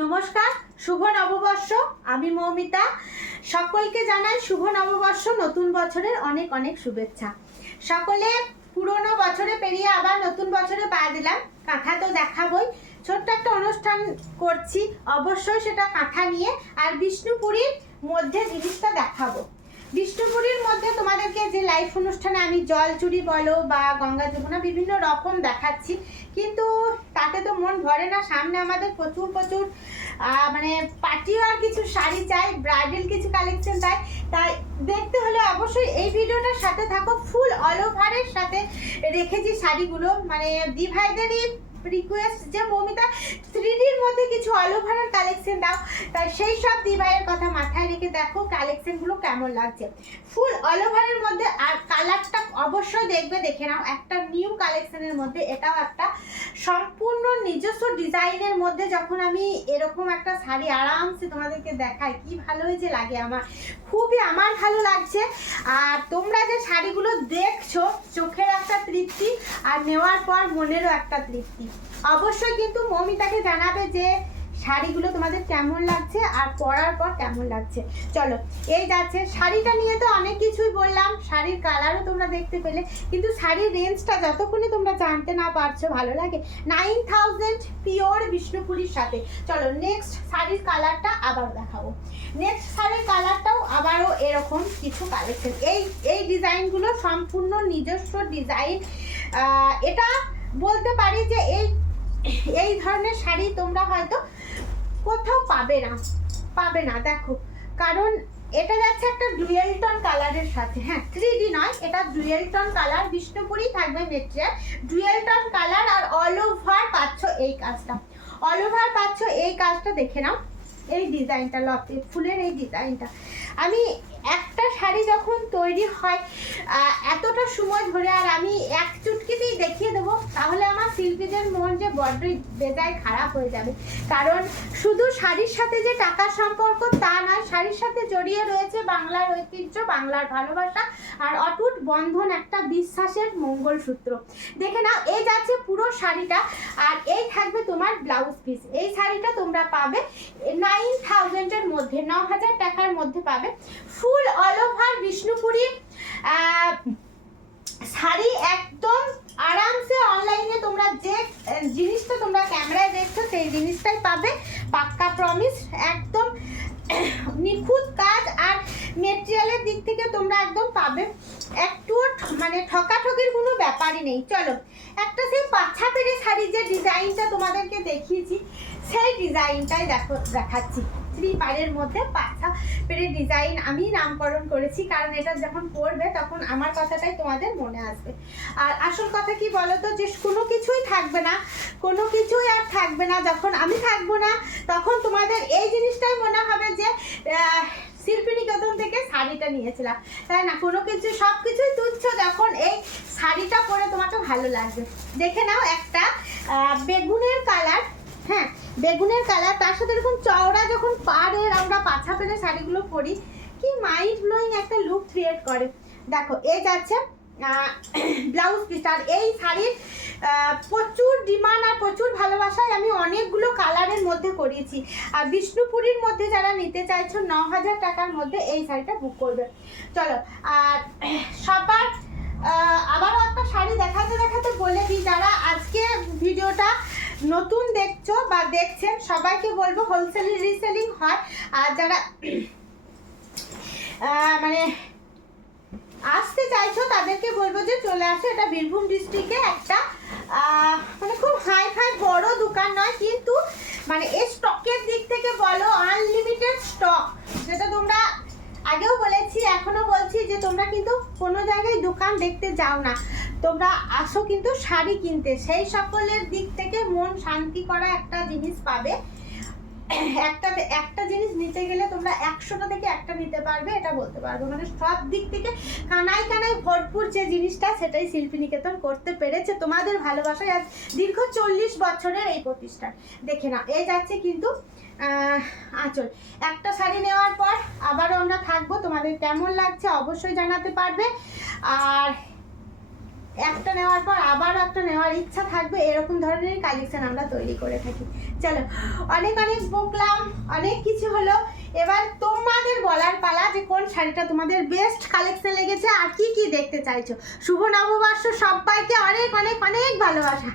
নমস্কার, শুভ নববর্ষ। আমি মৌমিতা। সকলকে জানাই শুভ নববর্ষ, নতুন বছরের অনেক অনেক শুভেচ্ছা। সকলে পুরনো বছরে পেরিয়ে আবার নতুন বছরে পা দিলাম। কাঁথা তো দেখাবই, ছোট্ট একটা অনুষ্ঠান করছি, অবশ্যই সেটা কাঁথা নিয়ে। আর বিষ্ণুপুরীর মধ্যে জিনিসটা দেখাবো। বিষ্ণুপুরীর মধ্যে তোমাদেরকে যে লাইভ অনুষ্ঠানে আমি জলচুরি বলো বা গঙ্গা যমুনা বিভিন্ন রকম দেখাচ্ছি, কিন্তু তাতে তো মন ভরে না। সামনে আমাদের প্রচুর প্রচুর মানে পার্টিওয়ার কিছু শাড়ি চাই, ব্রাইডাল কিছু কালেকশন চাই। তাই দেখতে হলে অবশ্যই এই ভিডিওটার সাথে থাকো। ফুল অল ওভারের সাথে রেখেছি শাড়িগুলো, মানে দি ভাইদেরই রিকোয়েস্ট যে মৌমিতা 3Dর মধ্যে কিছু অল ওভারের কালেকশন দাও। তাই সেই সব দি ভাইয়ের কথা মাথায় রেখে দেখো কালেকশনগুলো কেমন লাগছে। ফুল অল ওভারের মধ্যে আর কালারটা অবশ্যই দেখবে, দেখে নাও। একটা নিউ কালেকশনের মধ্যে, এটাও একটা সম্পূর্ণ নিজস্ব ডিজাইনের মধ্যে। যখন আমি এরকম একটা শাড়ি আরামসে তোমাদেরকে দেখাই, কি ভালোই যে লাগে আমার, খুবই আমার ভালো লাগছে। আর তোমরা যে শাড়িগুলো দেখছো, চোখের একটা তৃপ্তি আর নেওয়ার পর মনেরও একটা তৃপ্তি। অবশ্যই কিন্তু মৌমিতাকে জানাবে যে শাড়িগুলো তোমাদের কেমন লাগছে আর পরার পর কেমন লাগছে। চলো, এই যাচ্ছে শাড়িটা নিয়ে তো অনেক কিছুই বললাম, শাড়ির কালারও তোমরা দেখতে পেলে, কিন্তু শাড়ির রেঞ্জটা যতক্ষণই তোমরা জানতে না পারছো ভালো লাগে। 9000 পিওর বিষ্ণুপুরীর সাথে। চলো নেক্সট শাড়ির কালারটা আবার দেখাবো। নেক্সট শাড়ির কালারটাও আবারও এরকম কিছু কালেকশন। এই ডিজাইনগুলো সম্পূর্ণ নিজস্ব ডিজাইন। এটা বলতে পারি যে এই ধরনের শাড়ি তোমরা হয়তো কোথাও পাবে না দেখো, কারণ এটা যাচ্ছে একটা ডুয়েল টোন কালারের সাথে। হ্যাঁ, 3D নয়, এটা ডুয়েল টোন কালার। বিষ্ণুপুরি থাকবে মেটেরিয়াল ডুয়েল টোন কালার। আর অল ওভার পাচ্ছ এই কাজটা, অল ওভার পাচ্ছ এই কাজটা। দেখে নাও এই ডিজাইনটা, লতে ফুলের এই ডিজাইনটা। আমি একটা শাড়ি যখন তৈরি হয় এতটা সময় ধরে, আর আমি এক চুটকিতেই দেখিয়ে দেবো, তাহলে আমার শিল্পীদের মন যে বড্ডই বেজায় খারাপ হয়ে যাবে। কারণ শুধু শাড়ির সাথে যে টাকার সম্পর্ক তা নয়, শাড়ির সাথে জড়িয়ে রয়েছে বাংলার ঐতিহ্য, বাংলার ভালোবাসা আর অটুট বন্ধন, একটা বিশ্বাসের মঙ্গলসূত্র। দেখে নাও, এই যাচ্ছে পুরো শাড়িটা। আর এই থাকবে তোমার ব্লাউজ পিস। এই শাড়িটা তোমরা পাবে 9000-এর মধ্যে, 9000 টাকার মধ্যে পাবে। ফুল অল ওভার বিষ্ণুপুরি শাড়ি, একদম আরামসে অনলাইনে তোমরা যে জিনিসটা তোমরা ক্যামেরায় দেখছো সেই জিনিসটাই পাবে। পাক্কা প্রমিস, একদম নিখুঁত কাজ। আর মেটেরিয়ালের দিক থেকে তোমরা একদম পাবে, একটুও মানে ঠকাঠকির কোনো ব্যাপারই নেই। চলো, একটা সেই পাছা পেরে শাড়ির যে ডিজাইনটা তোমাদেরকে দেখিয়েছি, সেই ডিজাইনটাই দেখাচ্ছি। 3 পাড়ের মধ্যে পাছা পেরে ডিজাইন আমি নামকরণ করেছি, কারণ এটা যখন পরবে তখন আমার কথাটাই তোমাদের মনে আসবে। আর আসল কথা কি বলতো, যে কোনো কিছুই থাকবে না, কোনো কিছুই আর থাকবে না। যখন আমি থাকবো না তখন তোমাদের এই জিনিসটাই মনে হবে যে শিল্পীনিকেতন থেকে শাড়িটা নিয়েছিলাম, তাই না? কোনো কিছু, সব কিছুই তুচ্ছ যখন এই শাড়িটা পরে তোমাকে ভালো লাগবে। দেখে নাও, একটা বেগুনের কালার। হ্যাঁ, বেগুনের কালার, তার সাথে এরকম চওড়া যখন পাড়ের আমরা পাছা পেলে শাড়িগুলো পরি, কি মাইন্ড ব্লোয়িং একটা লুক ক্রিয়েট করে। দেখো, এই যাচ্ছে ব্লাউজ পিস। আর এই শাড়ির প্রচুর ডিমান্ড আর প্রচুর ভালোবাসায় আমি অনেকগুলো কালারের মধ্যে করিয়েছি। আর বিষ্ণুপুরীর মধ্যে যারা নিতে চাইছো 9000 টাকার মধ্যে এই শাড়িটা বুক করবে। চলো, আর সবার আবারও একটা শাড়ি দেখাতে দেখাতে বলে দিই, যারা আজকে ভিডিওটা নতুন দেখছো বা দেখছেন সবাইকে বলবো হোলসেলিং রিসেলিং হয়। আর যারা মানে আসতে চাইছো তাদেরকে বলবো যে চলে আসো। এটা বীরভূম ডিস্ট্রিক্টে একটা মানে খুব হাই ফাই বড় দোকান নয়, কিন্তু মানে এই স্টকের দিক থেকে বলো আনলিমিটেড স্টক। যেটা তোমরা আগেও বলেছি, এখনো বলছি, যে তোমরা কিন্তু কোনো জায়গায় দোকান দেখতে যাও না, তোমরা আসো কিন্তু শাড়ি কিনতে। সেই সকলের দিক থেকে মন শান্তি করা একটা জিনিস পাবে। একটা জিনিস নিতে গেলে তোমরা 100টা থেকে একটা নিতে পারবে, এটা বলতে পারবো। মানে সব দিক থেকে কানায় কানায় ভরপুর যে জিনিসটা, সেটাই শিল্পীনিকেতন করতে পেরেছে তোমাদের ভালোবাসায় আজ দীর্ঘ 40 বছরের এই প্রতিষ্ঠান। দেখে না, এই যাচ্ছে কিন্তু আঁচল। একটা শাড়ি নেওয়ার পর আবারও আমরা থাকবো, তোমাদের কেমন লাগছে অবশ্যই জানাতে পারবে। আর একটা নেওয়ার পর আবারও একটা নেওয়ার ইচ্ছা থাকবে, এরকম ধরনের কালেকশন আমরা তৈরি করে থাকি। চলো, অনেক অনেক বকলাম, অনেক কিছু হলো, এবার তোমাদের বলার পালা যে কোন শাড়িটা তোমাদের বেস্ট কালেকশন লেগেছে আর কি কি দেখতে চাইছো। শুভ নববর্ষ, সবাইকে অনেক অনেক অনেক ভালোবাসা।